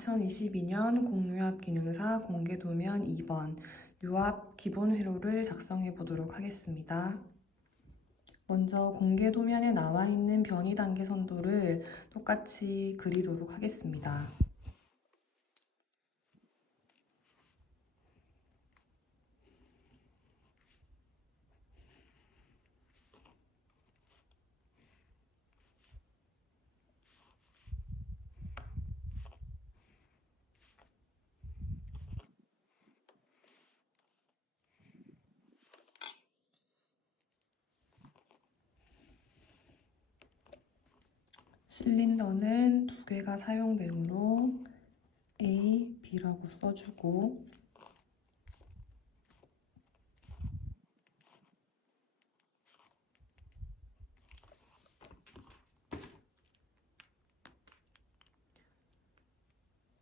2022년 공유압 기능사 공개도면 2번 유압 기본 회로를 작성해 보도록 하겠습니다. 먼저 공개도면에 나와 있는 변이 단계 선도를 똑같이 그리도록 하겠습니다. 실린더는 두 개가 사용되므로 A, B라고 써주고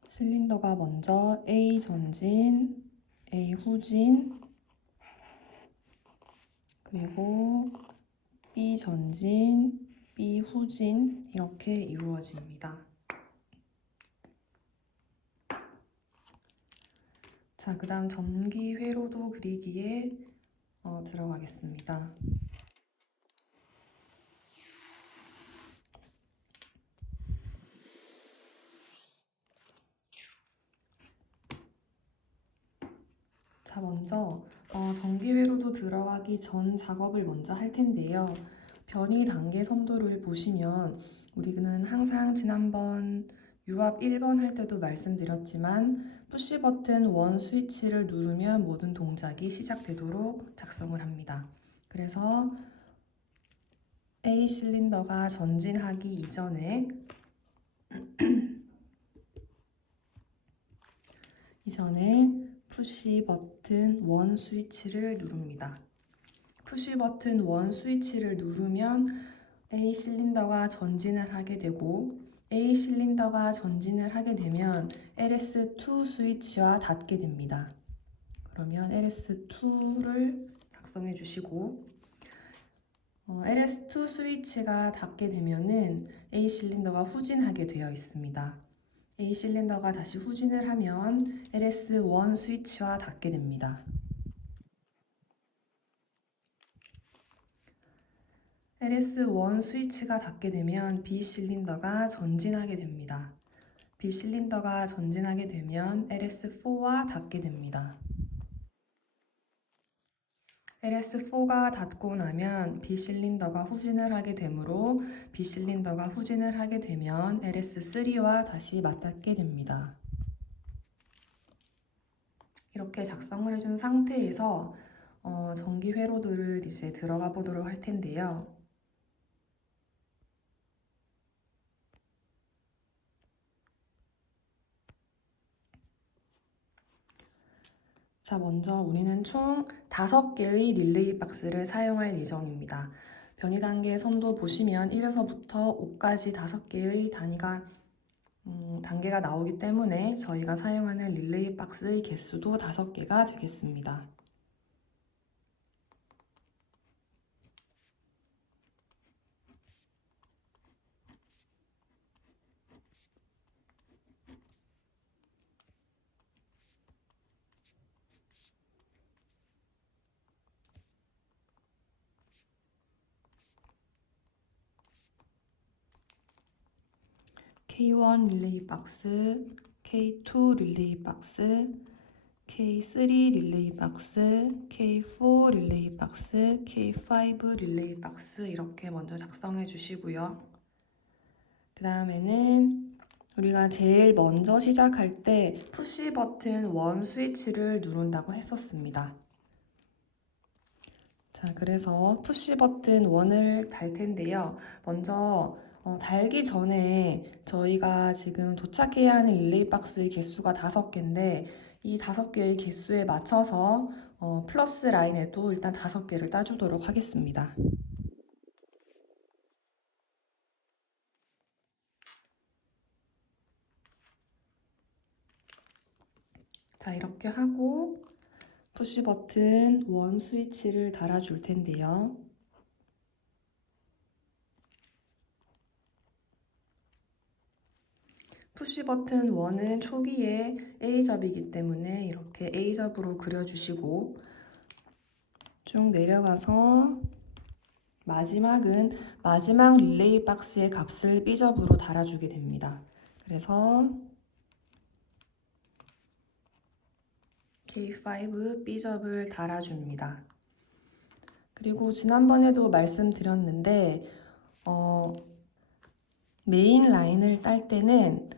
실린더가 먼저 A 전진, A 후진, 그리고 B 전진, B 후진 이렇게 이루어집니다. 자, 그 다음 전기 회로도 그리기에 들어가겠습니다. 자, 먼저 전기 회로도 들어가기 전 작업을 먼저 할 텐데요. 변이 단계 선도를 보시면 우리는 항상 지난번 유압 1번 할 때도 말씀드렸지만 푸시 버튼 원 스위치를 누르면 모든 동작이 시작되도록 작성을 합니다. 그래서 A 실린더가 전진하기 이전에 푸시 버튼 원 스위치를 누릅니다. 푸시 버튼 원 스위치를 누르면 A 실린더가 전진을 하게 되고 A 실린더가 전진을 하게 되면 LS2 스위치와 닿게 됩니다. 그러면 LS2를 작성해 주시고 LS2 스위치가 닿게 되면은 A 실린더가 후진하게 되어 있습니다. A 실린더가 다시 후진을 하면 LS1 스위치와 닿게 됩니다. LS1 스위치가 닿게 되면 B 실린더가 전진하게 됩니다. B 실린더가 전진하게 되면 LS4와 닿게 됩니다. LS4가 닿고 나면 B 실린더가 후진을 하게 되므로 B 실린더가 후진을 하게 되면 LS3와 다시 맞닿게 됩니다. 이렇게 작성을 해준 상태에서 전기 회로도를 이제 들어가 보도록 할 텐데요. 자, 먼저 우리는 총 5개의 릴레이 박스를 사용할 예정입니다. 변이 단계 선도 보시면 1에서부터 5까지 5개의 단계가 나오기 때문에 저희가 사용하는 릴레이 박스의 개수도 5개가 되겠습니다. K1 릴레이 박스, K2 릴레이 박스, K3 릴레이 박스, K4 릴레이 박스, K5 릴레이 박스 이렇게 먼저 작성해 주시고요. 그 다음에는 우리가 제일 먼저 시작할 때 푸시 버튼 원 스위치를 누른다고 했었습니다. 자, 그래서 푸시 버튼 1을 달 텐데요. 먼저 달기 전에 저희가 지금 도착해야 하는 릴레이 박스의 개수가 5개인데 이 5개의 개수에 맞춰서 플러스 라인에도 일단 5개를 따주도록 하겠습니다. 자, 이렇게 하고 푸시 버튼 원 스위치를 달아줄 텐데요. 푸시 버튼 1은 초기에 A접이기 때문에 이렇게 A접으로 그려주시고 쭉 내려가서 마지막은 마지막 릴레이 박스의 값을 B접으로 달아주게 됩니다. 그래서 K5 B접을 달아줍니다. 그리고 지난번에도 말씀드렸는데 메인 라인을 딸 때는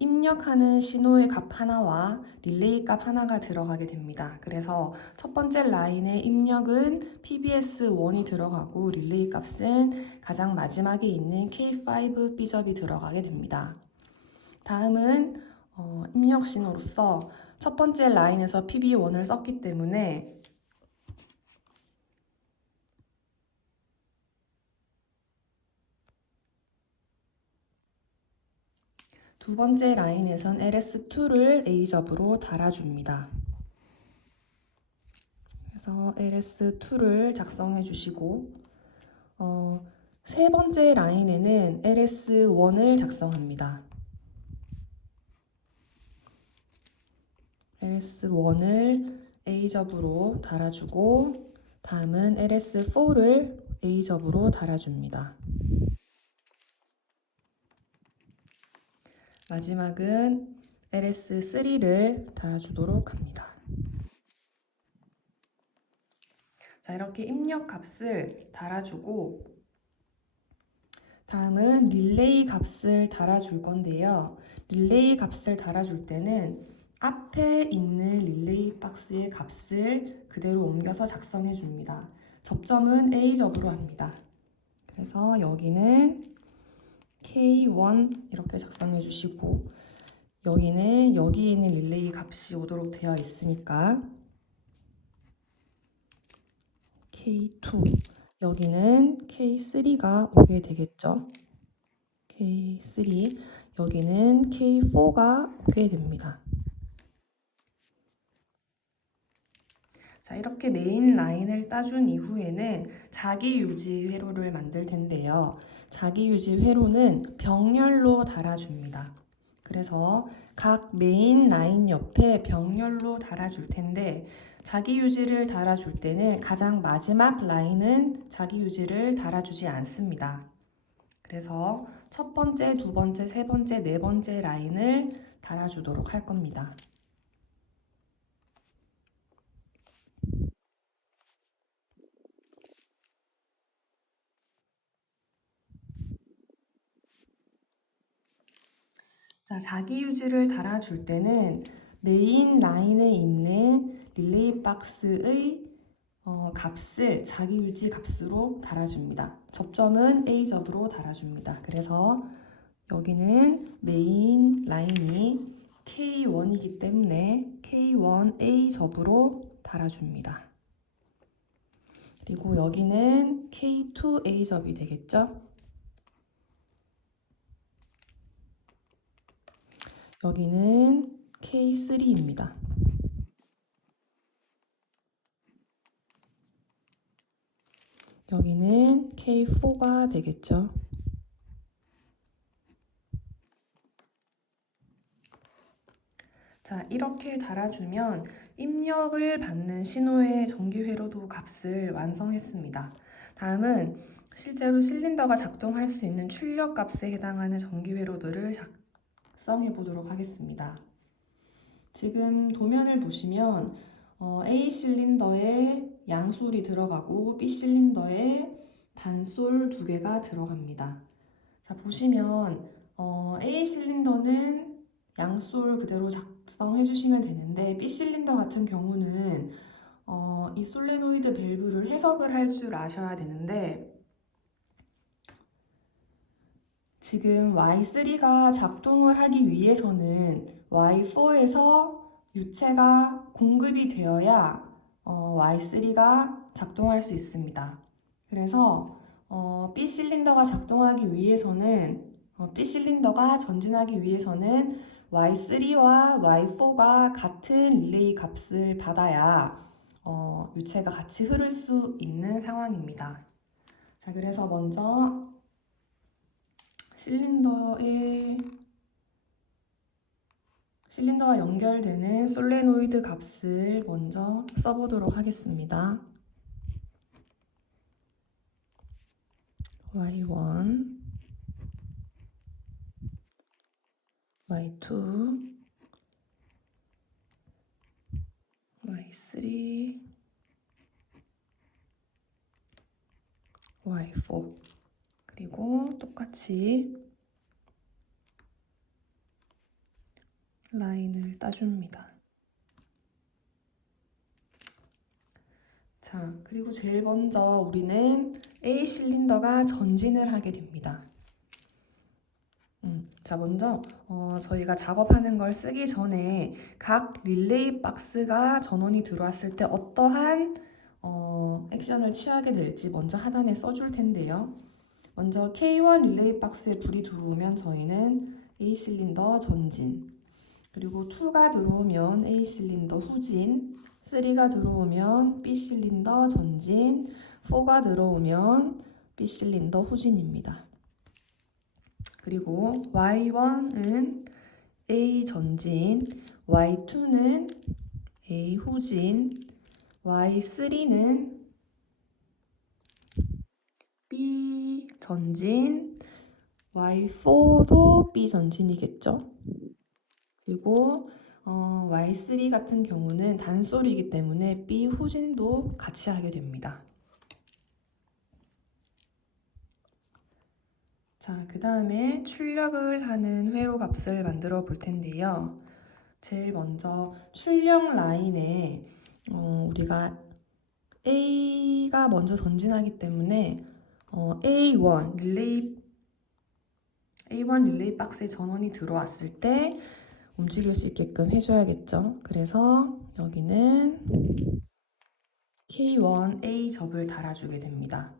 입력하는 신호의 값 하나와 릴레이 값 하나가 들어가게 됩니다. 그래서 첫 번째 라인의 입력은 PBS1이 들어가고 릴레이 값은 가장 마지막에 있는 K5 B접이 들어가게 됩니다. 다음은 입력 신호로서 첫 번째 라인에서 PB1을 썼기 때문에 두 번째 라인에선 LS2를 A접으로 달아줍니다. 그래서 LS2를 작성해 주시고 세 번째 라인에는 LS1을 작성합니다. LS1을 A접으로 달아주고 다음은 LS4를 A접으로 달아줍니다. 마지막은 LS3를 달아주도록 합니다. 자, 이렇게 입력 값을 달아주고 다음은 릴레이 값을 달아줄 건데요. 릴레이 값을 달아줄 때는 앞에 있는 릴레이 박스의 값을 그대로 옮겨서 작성해 줍니다. 접점은 A접으로 합니다. 그래서 여기는 K1 이렇게 작성해 주시고 여기는 여기에 있는 릴레이 값이 오도록 되어 있으니까 K2 여기는 K3가 오게 되겠죠. K3 여기는 K4가 오게 됩니다. 자, 이렇게 메인 라인을 따준 이후에는 자기유지 회로를 만들 텐데요. 자기유지 회로는 병렬로 달아줍니다. 그래서 각 메인 라인 옆에 병렬로 달아줄 텐데 자기유지를 달아줄 때는 가장 마지막 라인은 자기유지를 달아주지 않습니다. 그래서 첫 번째, 두 번째, 세 번째, 네 번째 라인을 달아주도록 할 겁니다. 자, 자기유지를 달아줄 때는 메인 라인에 있는 릴레이 박스의 값을 자기유지 값으로 달아줍니다. 접점은 A접으로 달아줍니다. 그래서 여기는 메인 라인이 K1이기 때문에 K1A 접으로 달아줍니다. 그리고 여기는 K2A 접이 되겠죠? 여기는 K3입니다. 여기는 K4가 되겠죠. 자, 이렇게 달아주면 입력을 받는 신호의 전기회로도 값을 완성했습니다. 다음은 실제로 실린더가 작동할 수 있는 출력 값에 해당하는 전기회로들을 작성해 보도록 하겠습니다. 지금 도면을 보시면 A 실린더에 양솔이 들어가고 B 실린더에 단솔 2개가 들어갑니다. 자, 보시면 A 실린더는 양솔 그대로 작성해 주시면 되는데 B 실린더 같은 경우는 이 솔레노이드 밸브를 해석을 할 줄 아셔야 되는데 지금 Y3가 작동을 하기 위해서는 Y4에서 유체가 공급이 되어야 Y3가 작동할 수 있습니다. 그래서 B 실린더가 작동하기 위해서는 B 실린더가 전진하기 위해서는 Y3와 Y4가 같은 릴레이 값을 받아야 유체가 같이 흐를 수 있는 상황입니다. 자, 그래서 먼저 실린더의 실린더와 연결되는 솔레노이드 값을 먼저 써보도록 하겠습니다. y1, y2, y3, y4 그리고 똑같이 라인을 따줍니다. 자, 그리고 제일 먼저 우리는 A 실린더가 전진을 하게 됩니다. 자, 먼저 저희가 작업하는 걸 쓰기 전에 각 릴레이 박스가 전원이 들어왔을 때 어떠한 액션을 취하게 될지 먼저 하단에 써줄 텐데요. 먼저 K1 릴레이 박스에 불이 들어오면 저희는 A 실린더 전진, 그리고 2가 들어오면 A 실린더 후진, 3가 들어오면 B 실린더 전진, 4가 들어오면 B 실린더 후진입니다. 그리고 Y1은 A 전진, Y2는 A 후진, Y3는 B 전진, Y4도 B 전진이겠죠. 그리고 Y3 같은 경우는 단솔이기 때문에 B 후진도 같이 하게 됩니다. 자, 그 다음에 출력을 하는 회로 값을 만들어 볼 텐데요. 제일 먼저 출력 라인에 우리가 A가 먼저 전진하기 때문에 A1 릴레이 박스에 전원이 들어왔을 때 움직일 수 있게끔 해줘야겠죠. 그래서 여기는 K1 A 접을 달아주게 됩니다.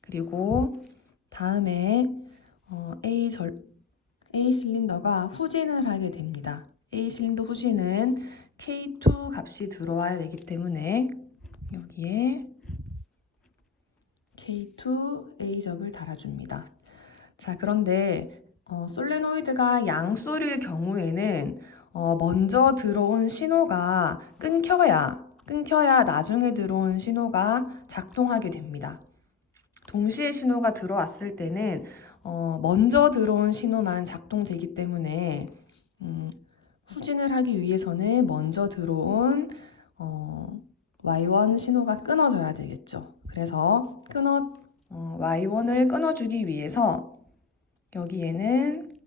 그리고 다음에 A 실린더가 후진을 하게 됩니다. A 실린더 후진은 K2 값이 들어와야 되기 때문에 여기에 K2 A 접을 달아줍니다. 자, 그런데 솔레노이드가 양솔일 경우에는 먼저 들어온 신호가 끊겨야 나중에 들어온 신호가 작동하게 됩니다. 동시에 신호가 들어왔을 때는 먼저 들어온 신호만 작동되기 때문에 후진을 하기 위해서는 먼저 들어온 Y1 신호가 끊어져야 되겠죠. 그래서 Y1을 끊어주기 위해서 여기에는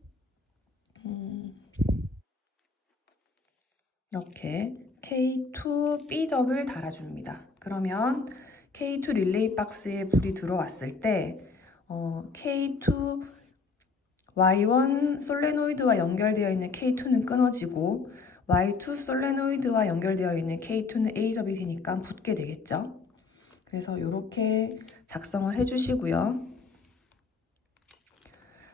이렇게 K2 B접을 달아줍니다. 그러면 K2 릴레이 박스에 불이 들어왔을 때 K2 Y1 솔레노이드와 연결되어 있는 K2는 끊어지고 Y2 솔레노이드와 연결되어 있는 K2는 A접이 되니까 붙게 되겠죠. 그래서 이렇게 작성을 해주시고요.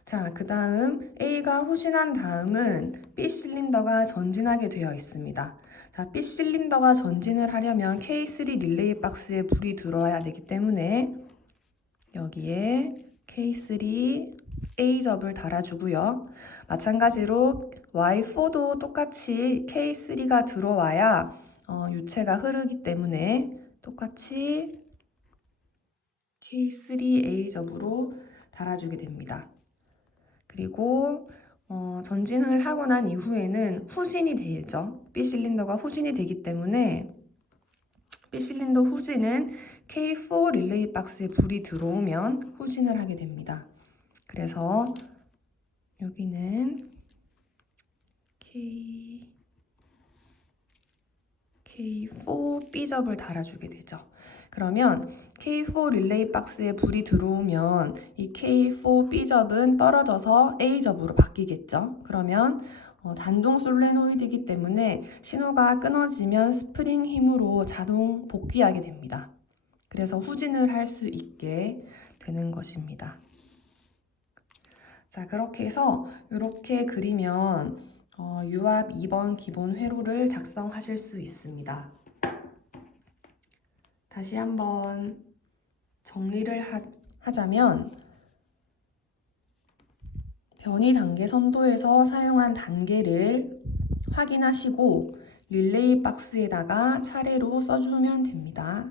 자, 그 다음 A가 후진한 다음은 B 실린더가 전진하게 되어 있습니다. 자, B 실린더가 전진을 하려면 K3 릴레이 박스에 불이 들어와야 되기 때문에 여기에 K3 A접을 달아주고요. 마찬가지로 Y4도 똑같이 K3가 들어와야 유체가 흐르기 때문에 똑같이 K3 A접으로 달아주게 됩니다. 그리고 전진을 하고 난 이후에는 후진이 되죠. B 실린더가 후진이 되기 때문에 B 실린더 후진은 K4 릴레이 박스에 불이 들어오면 후진을 하게 됩니다. 그래서 여기는 K4 B접을 달아주게 되죠. 그러면 K4 릴레이 박스에 불이 들어오면 이 K4 B접은 떨어져서 A접으로 바뀌겠죠. 그러면 단동 솔레노이드이기 때문에 신호가 끊어지면 스프링 힘으로 자동 복귀하게 됩니다. 그래서 후진을 할 수 있게 되는 것입니다. 자, 그렇게 해서 이렇게 그리면 유압 2번 기본 회로를 작성하실 수 있습니다. 다시 한번 정리를 하자면 변이 단계 선도에서 사용한 단계를 확인하시고 릴레이 박스에다가 차례로 써주면 됩니다.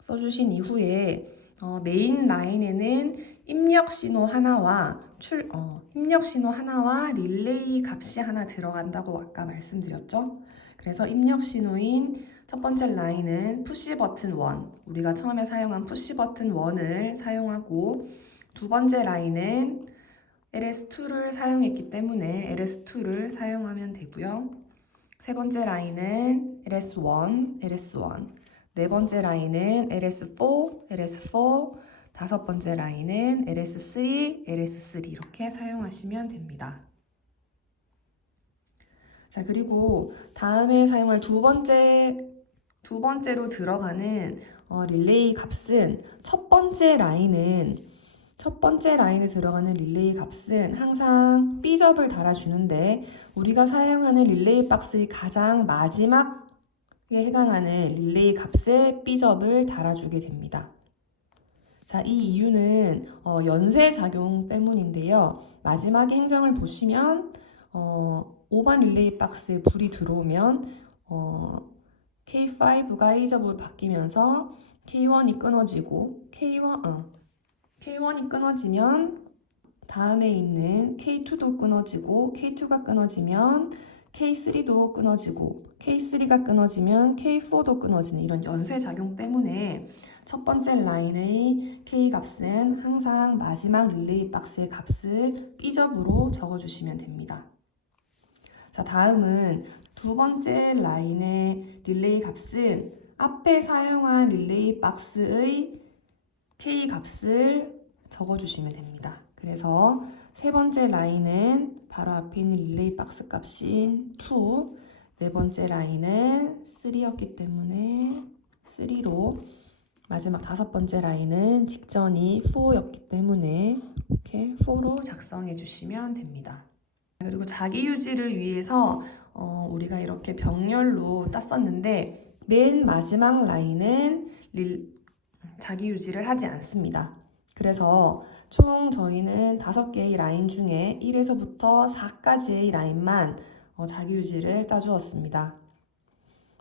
써주신 이후에 메인 라인에는 입력 신호 하나와 릴레이 값이 하나 들어간다고 아까 말씀드렸죠. 그래서 입력 신호인 첫 번째 라인은 푸시 버튼 1, 우리가 처음에 사용한 푸시 버튼 1을 사용하고, 두 번째 라인은 LS2를 사용했기 때문에 LS2를 사용하면 되고요. 세 번째 라인은 LS1, 네 번째 라인은 LS4, 다섯 번째 라인은 LS3 이렇게 사용하시면 됩니다. 자, 그리고 다음에 사용할 두 번째로 들어가는 릴레이 값은 첫 번째 라인에 들어가는 릴레이 값은 항상 B접을 달아주는데, 우리가 사용하는 릴레이 박스의 가장 마지막에 해당하는 릴레이 값에 B접을 달아주게 됩니다. 자, 이 이유는 연쇄작용 때문인데요. 마지막 행정을 보시면 5번 릴레이 박스에 불이 들어오면 K5가 A접으로 바뀌면서 K1이 끊어지고 K1이 끊어지면 다음에 있는 K2도 끊어지고, K2가 끊어지면 K3도 끊어지고, K3가 끊어지면 K4도 끊어지는 이런 연쇄작용 때문에 첫 번째 라인의 K 값은 항상 마지막 릴레이 박스의 값을 B접으로 적어주시면 됩니다. 자, 다음은 두 번째 라인의 릴레이 값은 앞에 사용한 릴레이 박스의 K 값을 적어주시면 됩니다. 그래서 세 번째 라인은 바로 앞에 있는 릴레이 박스 값인 2, 네 번째 라인은 3였기 때문에 3로, 마지막 다섯 번째 라인은 직전이 4였기 때문에 이렇게 4로 작성해 주시면 됩니다. 그리고 자기 유지를 위해서 우리가 이렇게 병렬로 땄었는데, 맨 마지막 라인은 자기 유지를 하지 않습니다. 그래서 총 저희는 5개의 라인 중에 1에서부터 4까지의 라인만 자기 유지를 따주었습니다.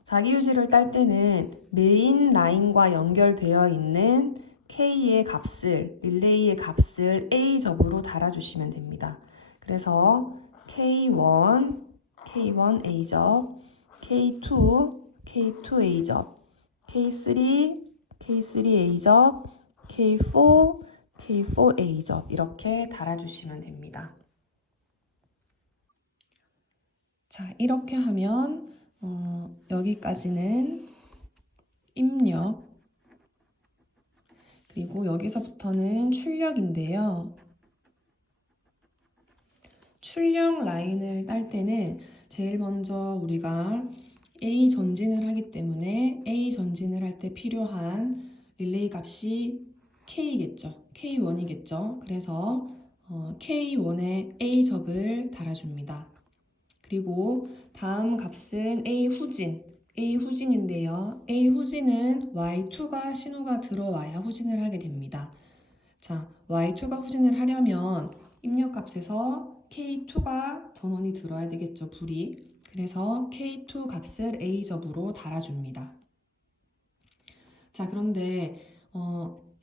자기 유지를 딸 때는 메인 라인과 연결되어 있는 K의 값을, 릴레이의 값을 A접으로 달아주시면 됩니다. 그래서 K1 A접, K2 A접, K3 A접, K4 A접 이렇게 달아주시면 됩니다. 자, 이렇게 하면 여기까지는 입력, 그리고 여기서부터는 출력인데요. 출력 라인을 딸 때는 제일 먼저 우리가 A 전진을 하기 때문에 A 전진을 할 때 필요한 릴레이 값이 K겠죠. K1이겠죠. 그래서 K1에 A 접을 달아줍니다. 그리고 다음 값은 A 후진인데요. A 후진은 Y2가 신호가 들어와야 후진을 하게 됩니다. 자, Y2가 후진을 하려면 입력 값에서 K2가 전원이 들어야 되겠죠, 불이. 그래서 K2 값을 A접으로 달아줍니다. 자, 그런데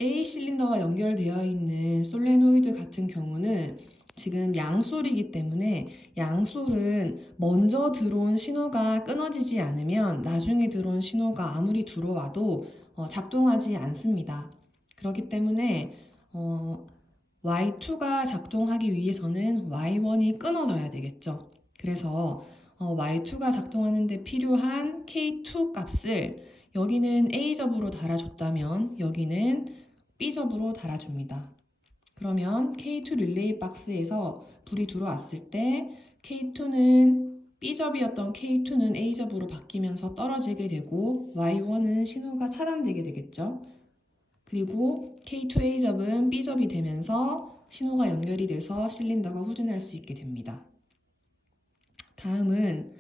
A 실린더가 연결되어 있는 솔레노이드 같은 경우는 지금 양솔이기 때문에 양솔은 먼저 들어온 신호가 끊어지지 않으면 나중에 들어온 신호가 아무리 들어와도 작동하지 않습니다. 그렇기 때문에 Y2가 작동하기 위해서는 Y1이 끊어져야 되겠죠. 그래서 Y2가 작동하는 데 필요한 K2 값을 여기는 A접으로 달아줬다면 여기는 B접으로 달아줍니다. 그러면 K2 릴레이 박스에서 불이 들어왔을 때 K2는 B접이었던 K2는 A접으로 바뀌면서 떨어지게 되고 Y1은 신호가 차단되게 되겠죠. 그리고 K2 A접은 B접이 되면서 신호가 연결이 돼서 실린더가 후진할 수 있게 됩니다. 다음은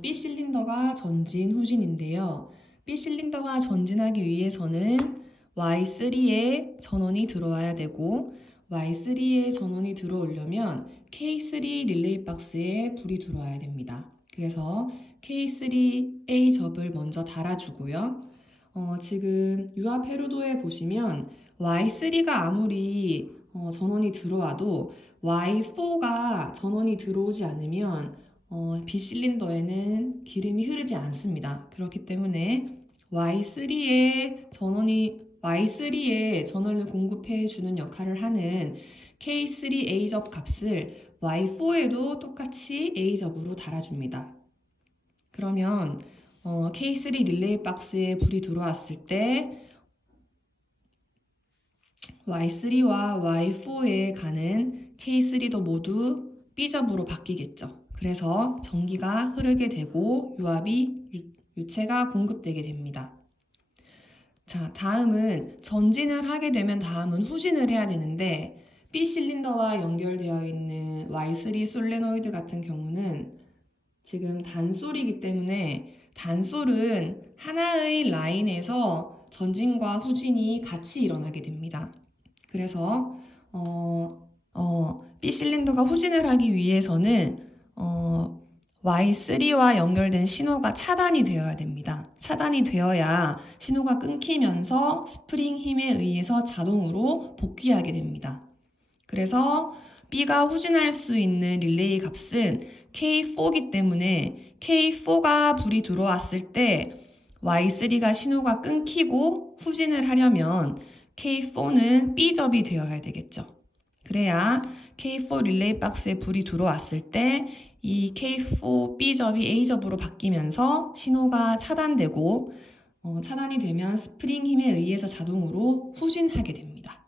B 실린더가 전진 후진인데요. B 실린더가 전진하기 위해서는 Y3에 전원이 들어와야 되고 Y3에 전원이 들어오려면 K3 릴레이 박스에 불이 들어와야 됩니다. 그래서 K3A 접을 먼저 달아주고요. 지금 유압 회로도에 보시면 Y3가 아무리 전원이 들어와도 Y4가 전원이 들어오지 않으면 B실린더에는 기름이 흐르지 않습니다. 그렇기 때문에 Y3에 전원을 공급해 주는 역할을 하는 K3A 접 값을 Y4에도 똑같이 A 접으로 달아줍니다. 그러면 K3 릴레이 박스에 불이 들어왔을 때 Y3와 Y4에 가는 K3도 모두 B접으로 바뀌겠죠. 그래서 전기가 흐르게 되고 유체가 공급되게 됩니다. 자, 다음은 전진을 하게 되면 다음은 후진을 해야 되는데 B 실린더와 연결되어 있는 Y3 솔레노이드 같은 경우는 지금 단솔이기 때문에 단솔은 하나의 라인에서 전진과 후진이 같이 일어나게 됩니다. 그래서 B 실린더가 후진을 하기 위해서는 Y3와 연결된 신호가 차단이 되어야 됩니다. 차단이 되어야 신호가 끊기면서 스프링 힘에 의해서 자동으로 복귀하게 됩니다. 그래서 B가 후진할 수 있는 릴레이 값은 K4이기 때문에 K4가 불이 들어왔을 때 Y3가 신호가 끊기고 후진을 하려면 K4는 B접이 되어야 되겠죠. 그래야 K4 릴레이 박스에 불이 들어왔을 때 이 K4 B접이 A접으로 바뀌면서 신호가 차단되고 차단이 되면 스프링 힘에 의해서 자동으로 후진하게 됩니다.